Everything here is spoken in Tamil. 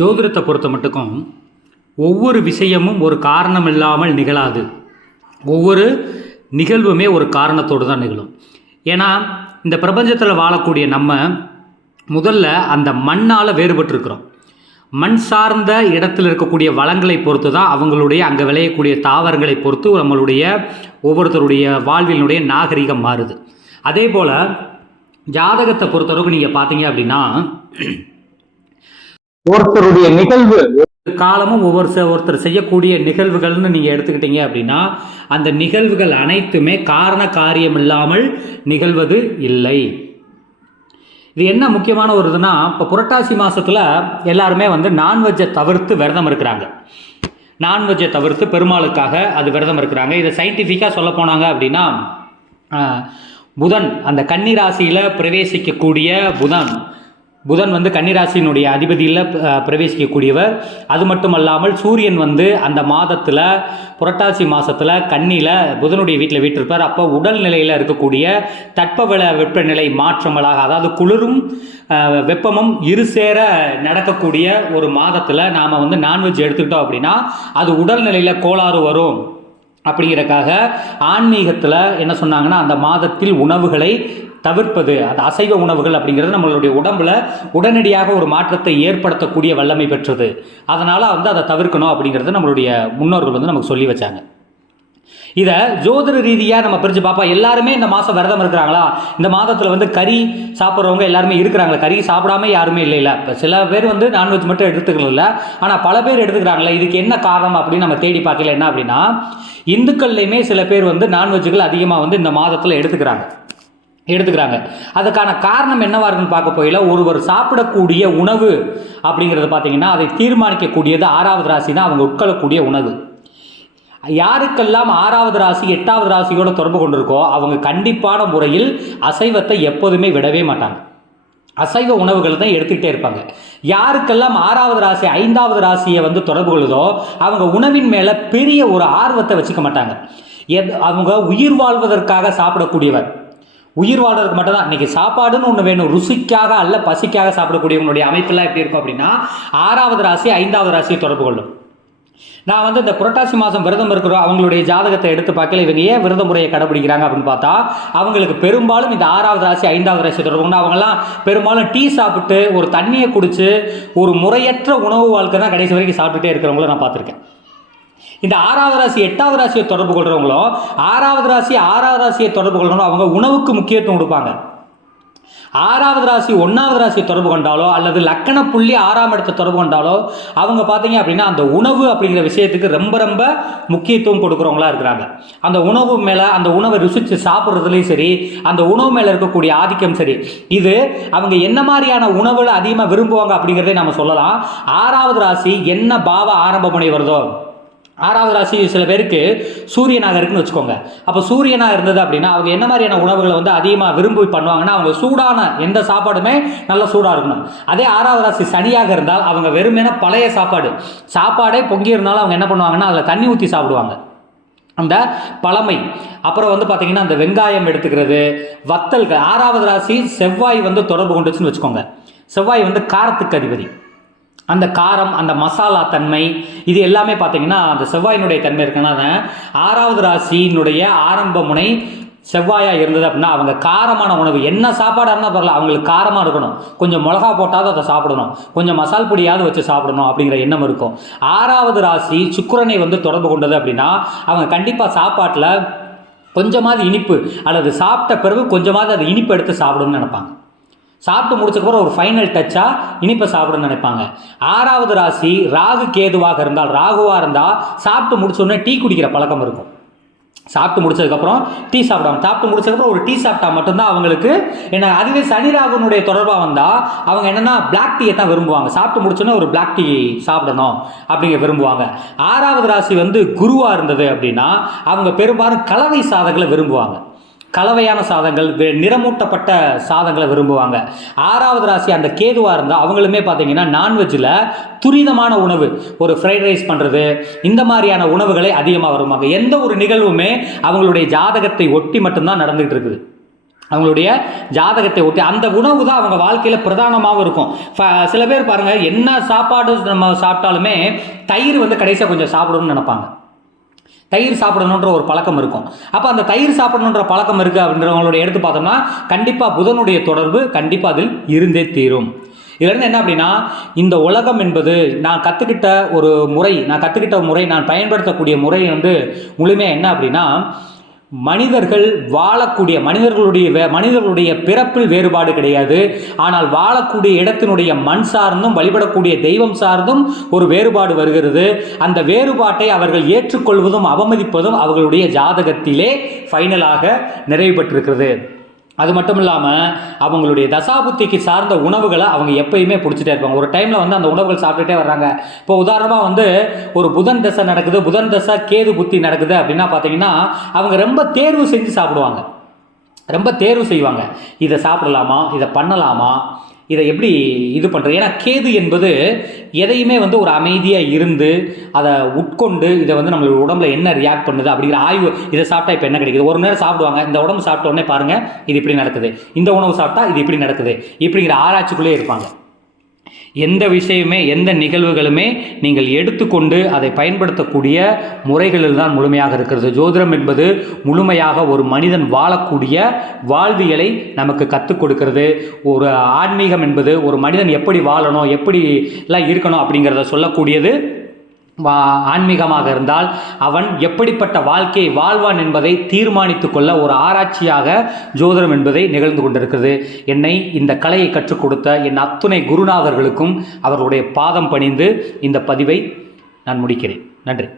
ஜோதிடத்தை பொறுத்த மட்டுக்கும் ஒவ்வொரு விஷயமும் ஒரு காரணம் இல்லாமல் நிகழாது. ஒவ்வொரு நிகழ்வுமே ஒரு காரணத்தோடு தான் நிகழும். ஏன்னா இந்த பிரபஞ்சத்தில் வாழக்கூடிய நம்ம முதல்ல அந்த மண்ணால் வேறுபட்டிருக்கிறோம். மண் சார்ந்த இடத்தில் இருக்கக்கூடிய வளங்களை பொறுத்து தான் அவங்களுடைய அங்கே விளையக்கூடிய தாவரங்களை பொறுத்து நம்மளுடைய ஒவ்வொருத்தருடைய வாழ்வினுடைய நாகரிகம் மாறுது. அதே போல் ஜாதகத்தை பொறுத்தளவுக்கு நீங்கள் பார்த்தீங்க அப்படின்னா ஒருத்தருடைய நிகழ்வு ஒவ்வொரு காலமும் ஒவ்வொரு ஒருத்தர் செய்யக்கூடிய நிகழ்வுகள்னு நீங்கள் எடுத்துக்கிட்டீங்க அப்படின்னா அந்த நிகழ்வுகள் அனைத்துமே காரண காரியம் இல்லாமல் நிகழ்வது இல்லை. இது என்ன முக்கியமான ஒரு இதுனா இப்போ புரட்டாசி மாதத்தில் எல்லாருமே வந்து நான்வெஜ்ஜை தவிர்த்து விரதம் இருக்கிறாங்க. நான்வெஜ்ஜை தவிர்த்து பெருமாளுக்காக அது விரதம் இருக்கிறாங்க. இதை சயின்டிஃபிக்காக சொல்ல போனாங்க அப்படின்னா புதன் அந்த கன்னிராசியில் பிரவேசிக்கக்கூடிய புதன் புதன் வந்து கன்னிராசியினுடைய அதிபதியில் பிரவேசிக்கக்கூடியவர். அது மட்டும் அல்லாமல் சூரியன் வந்து அந்த மாதத்தில் புரட்டாசி மாதத்தில் கண்ணியில் புதனுடைய வீட்டில் வீட்டிருப்பார். அப்போ உடல் நிலையில் இருக்கக்கூடிய தட்பவெள வெப்பநிலை மாற்றங்களாக அதாவது குளிரும் வெப்பமும் இரு சேர நடக்கக்கூடிய ஒரு மாதத்தில் நாம் வந்து நான்வெஜ் எடுத்துக்கிட்டோம் அப்படின்னா அது உடல் நிலையில் கோளாறு வரும். அப்படிங்கிறக்காக ஆன்மீகத்தில் என்ன சொன்னாங்கன்னா அந்த மாதத்தில் உணவுகளை தவிர்ப்பது அது அசைவ உணவுகள் அப்படிங்கிறது நம்மளுடைய உடம்புல உடனடியாக ஒரு மாற்றத்தை ஏற்படுத்தக்கூடிய வல்லமை பெற்றது. அதனால் வந்து அதை தவிர்க்கணும் அப்படிங்கிறது நம்மளுடைய முன்னோர்கள் வந்து நமக்கு சொல்லி வச்சாங்க. இதை ஜோதிட ரீதியாக நம்ம பிரித்து பார்ப்போம் எல்லாருமே இந்த மாதம் விரதம் இருக்கிறாங்களா? இந்த மாதத்தில் வந்து கறி சாப்பிட்றவங்க எல்லாருமே இருக்கிறாங்களா? கறி சாப்பிடாம யாருமே இல்லை இல்லை. இப்போ சில பேர் வந்து நான்வெஜ் மட்டும் எடுத்துக்கல ஆனால் பல பேர் எடுத்துக்கிறாங்களே இதுக்கு என்ன காரணம் அப்படின்னு நம்ம தேடி பார்க்கல. என்ன அப்படின்னா இந்துக்கள்லையுமே சில பேர் வந்து நான்வெஜ்கள் அதிகமாக வந்து இந்த மாதத்தில் எடுத்துக்கிறாங்க. எடுத்துக்கிறாங்க. அதுக்கான காரணம் என்னவா இருக்குன்னு பார்க்க போயில ஒருவர் சாப்பிடக்கூடிய உணவு அப்படிங்கிறது பார்த்தீங்கன்னா அதை தீர்மானிக்கக்கூடியது ஆறாவது ராசி தான் அவங்க உட்கொள்ளக்கூடிய உணவு. யாருக்கெல்லாம் ஆறாவது ராசி எட்டாவது ராசியோட தொடர்பு கொண்டிருக்கோ அவங்க கண்டிப்பான முறையில் அசைவத்தை எப்போதுமே விடவே மாட்டாங்க. அசைவ உணவுகள் தான் எடுத்துக்கிட்டே இருப்பாங்க. யாருக்கெல்லாம் ஆறாவது ராசி ஐந்தாவது ராசியை வந்து தொடர்பு கொள்ளுதோ அவங்க உணவின் மேலே பெரிய ஒரு ஆர்வத்தை வச்சுக்க மாட்டாங்க. எத் அவங்க உயிர் வாழ்வதற்காக சாப்பிடக்கூடியவர். உயிர் வாழ்றதுக்கு மட்டும்தான் இன்றைக்கி சாப்பாடுன்னு ஒன்று வேணும். ருசிக்காக அல்ல பசிக்காக சாப்பிடக்கூடியவங்களுடைய அமைப்பெல்லாம் எப்படி இருக்கும் அப்படின்னா ஆறாவது ராசி ஐந்தாவது ராசியை தொடர்பு கொள்ளும். நான் வந்து இந்த புரட்டாசி மாதம் விரதம் இருக்கிறோம் அவங்களுடைய ஜாதகத்தை எடுத்து பார்க்கல இவங்க ஏன் விரத முறையை கடைபிடிக்கிறாங்க அப்படின்னு பார்த்தா அவங்களுக்கு பெரும்பாலும் இந்த ஆறாவது ராசி ஐந்தாவது ராசி தொடர்பு அவங்கெல்லாம் பெரும்பாலும் டீ சாப்பிட்டு ஒரு தண்ணியை குடிச்சு ஒரு முறையற்ற உணவு வாழ்க்கை தான் கடைசி வரைக்கும் சாப்பிட்டுட்டே இருக்கிறவங்கள நான் பார்த்துருக்கேன். இந்த ஆறாவது ராசி எட்டாவது ராசியை தொடர்பு கொள்கிறவங்களும் ஆறாவது ராசி ஆறாவது ராசியை தொடர்பு கொள்கிறவங்களும் அவங்க உணவுக்கு முக்கியத்துவம் கொடுப்பாங்க. ஆறாவது ராசி ஒன்றாவது ராசி தொடர்பு கொண்டாலோ அல்லது லக்கண புள்ளி ஆறாம் இடத்தை தொடர்பு கொண்டாலோ அவங்க பார்த்தீங்க அப்படின்னா அந்த உணவு அப்படிங்கிற விஷயத்துக்கு ரொம்ப ரொம்ப முக்கியத்துவம் கொடுக்குறவங்களா இருக்கிறாங்க. அந்த உணவு மேலே அந்த உணவை ருசித்து சாப்பிட்றதுலையும் சரி அந்த உணவு மேலே இருக்கக்கூடிய ஆதிக்கம் சரி இது அவங்க என்ன மாதிரியான உணவுகளை அதிகமாக விரும்புவாங்க அப்படிங்கிறதே நம்ம சொல்லலாம். ஆறாவது ராசி என்ன பாவ ஆரம்ப முனை வருதோ? ஆறாவது ராசி சில பேருக்கு சூரியனாக இருக்குன்னு வச்சுக்கோங்க. அப்போ சூரியனாக இருந்தது அப்படின்னா அவங்க என்ன மாதிரியான உணவுகளை வந்து அதிகமாக விரும்பி பண்ணுவாங்கன்னா அவங்க சூடான எந்த சாப்பாடுமே நல்ல சூடாக இருக்கணும். அதே ஆறாவது ராசி சனியாக இருந்தால் அவங்க வெறுமையான பழைய சாப்பாடு. சாப்பாடே பொங்கி இருந்தாலும் அவங்க என்ன பண்ணுவாங்கன்னா அதில் தண்ணி ஊற்றி சாப்பிடுவாங்க. அந்த பழமை. அப்புறம் வந்து பார்த்தீங்கன்னா அந்த வெங்காயம் எடுத்துக்கிறது வத்தல்கள். ஆறாவது ராசி செவ்வாய் வந்து தொடர்பு கொண்டுச்சுன்னு வச்சுக்கோங்க. செவ்வாய் வந்து காரத்துக்கு அதிபதி. அந்த காரம் அந்த மசாலா தன்மை இது எல்லாமே பார்த்தீங்கன்னா அந்த செவ்வாயினுடைய தன்மை இருக்குன்னா ஆறாவது ராசியினுடைய ஆரம்ப முனை செவ்வாயாக இருந்தது அப்படின்னா அவங்க காரமான உணவு என்ன சாப்பாடாக இருந்தால் பரவாயில்ல அவங்களுக்கு காரமாக இருக்கணும். கொஞ்சம் மிளகா போட்டாவது அதை சாப்பிடணும். கொஞ்சம் மசால் பொடியாவது வச்சு சாப்பிடணும் அப்படிங்கிற எண்ணம் இருக்கும். ஆறாவது ராசி சுக்கரனை வந்து தொடர்பு கொண்டது அப்படின்னா அவங்க கண்டிப்பாக சாப்பாட்டில் கொஞ்சமாவது இனிப்பு அல்லது சாப்பிட்ட பிறகு கொஞ்சமாவது அது இனிப்பு எடுத்து சாப்பிடணும்னு நினைப்பாங்க. சாப்பிட்டு முடிச்சக்கப்புறம் ஒரு ஃபைனல் டச்சாக இனிப்பை சாப்பிடணும்னு நினைப்பாங்க. ஆறாவது ராசி ராகு கேதுவாக இருந்தால் ராகுவாக இருந்தால் சாப்பிட்டு முடிச்சோடனே டீ குடிக்கிற பழக்கம் இருக்கும். சாப்பிட்டு முடிச்சதுக்கப்புறம் டீ சாப்பிடுவாங்க சாப்பிட்டு முடிச்சதுக்கப்புறம் ஒரு டீ சாப்பிட்டா மட்டும்தான் அவங்களுக்கு என்ன அதுவே சனி ராகுனுடைய தொடர்பாக வந்தால் அவங்க என்னென்னா பிளாக் டீயை தான் விரும்புவாங்க. சாப்பிட்டு முடிச்சோன்னே ஒரு பிளாக் டீ சாப்பிடணும் அப்படிங்க விரும்புவாங்க. ஆறாவது ராசி வந்து குருவாக இருந்தது அப்படின்னா அவங்க பெரும்பாலும் கலவை சாதங்களை விரும்புவாங்க. கலவையான சாதங்கள் வே- நிறமூட்டப்பட்ட சாதங்களை விரும்புவாங்க. ஆறாவது ராசி அந்த கேதுவாக இருந்தால் அவங்களுமே பார்த்தீங்கன்னா நான்வெஜ்ஜில் துரிதமான உணவு. ஒரு ஃப்ரைட் ரைஸ் பண்ணுறது இந்த மாதிரியான உணவுகளை அதிகமாக வருவாங்க எந்த ஒரு நிகழ்வுமே அவங்களுடைய ஜாதகத்தை ஒட்டி மட்டும்தான் நடந்துகிட்டு இருக்குது. அவங்களுடைய ஜாதகத்தை ஒட்டி அந்த உணவு தான் அவங்க வாழ்க்கையில் பிரதானமாகவும் இருக்கும். ஃப- சில பேர் பாருங்கள் என்ன சாப்பாடு நம்ம சாப்பிட்டாலுமே தயிர் வந்து கடைசியாக கொஞ்சம் சாப்பிடணும்னு நினைப்பாங்க. தயிர் சாப்பிடணுன்ற ஒரு பழக்கம் இருக்கும். அப்போ அந்த தயிர் சாப்பிடணுன்ற பழக்கம் இருக்குது அப்படின்றவங்களோட எடுத்து பார்த்தோம்னா கண்டிப்பாக புதனுடைய தொடர்பு கண்டிப்பாக அதில் இருந்தே தீரும். இதுலேருந்து என்ன அப்படின்னா இந்த உலகம் என்பது நான் கற்றுக்கிட்ட ஒரு முறை நான் கற்றுக்கிட்ட முறை நான் பயன்படுத்தக்கூடிய முறை வந்து முழுமையாக என்ன அப்படின்னா மனிதர்கள் வாழக்கூடிய மனிதர்களுடைய மனிதர்களுடைய பிறப்பில் வேறுபாடு கிடையாது. ஆனால் வாழக்கூடிய இடத்தினுடைய மண் சார்ந்தும் வழிபடக்கூடிய தெய்வம் சார்ந்தும் ஒரு வேறுபாடு வருகிறது. அந்த வேறுபாட்டை அவர்கள் ஏற்றுக்கொள்வதும் அவமதிப்பதும் அவர்களுடைய ஜாதகத்திலே ஃபைனலாக நிறைவு பெற்றிருக்கிறது. அது மட்டும் இல்லாமல் அவங்களுடைய தசாபுத்திக்கு சார்ந்த உணவுகளை அவங்க எப்பயுமே பிடிச்சிட்டே இருப்பாங்க. ஒரு டைமில் வந்து அந்த உணவுகள் சாப்பிட்டுட்டே வர்றாங்க. இப்போ உதாரணமாக வந்து ஒரு புதன் தசை நடக்குது புதன் தசை கேது புத்தி நடக்குது அப்படின்னா பார்த்தீங்கன்னா அவங்க ரொம்ப தேர்வு செஞ்சு சாப்பிடுவாங்க. ரொம்ப தேர்வு செய்வாங்க. இதை சாப்பிடலாமா? இதை பண்ணலாமா? இதை எப்படி இது பண்ணுறது ஏன்னா கேது என்பது எதையுமே வந்து ஒரு அமைதியாக இருந்து அதை உட்கொண்டு இதை வந்து நம்மளோட உடம்புல என்ன ரியாக்ட் பண்ணுது அப்படிங்கிற ஆய்வு இதை சாப்பிட்டா இப்போ என்ன கிடைக்குது? ஒரு நேரம் சாப்பிடுவாங்க இந்த உடம்பு சாப்பிட்ட உடனே பாருங்கள் இது இப்படி நடக்குது. இந்த உணவு சாப்பிட்டா இது இப்படி நடக்குது. இப்படிங்கிற ஆராய்ச்சிக்குள்ளே இருப்பாங்க. எந்த விஷயமே எந்த நிகழ்வுகளுமே நீங்கள் எடுத்துக்கொண்டு அதை பயன்படுத்தக்கூடிய முறைகளில் தான் முழுமையாக இருக்கிறது. ஜோதிடம் என்பது முழுமையாக ஒரு மனிதன் வாழக்கூடிய வாழ்வியலை நமக்கு கற்றுக் கொடுக்கிறது. ஒரு ஆன்மீகம் என்பது ஒரு மனிதன் எப்படி வாழணும் எப்படி எல்லாம் இருக்கணும் அப்படிங்கிறத சொல்லக்கூடியது ஆன்மீகமாக இருந்தால் அவன் எப்படிப்பட்ட வாழ்க்கையை வாழ்வான் என்பதை தீர்மானித்துக் கொள்ள ஒரு ஆராய்ச்சியாக ஜோதிடம் என்பதை நிகழ்ந்து கொண்டிருக்கிறது. என்னை இந்த கலையை கற்றுக் கொடுத்த என் அத்துணை குருநாதர்களுக்கும் அவர்களுடைய பாதம் பணிந்து இந்த பதிவை நான் முடிக்கிறேன். நன்றி.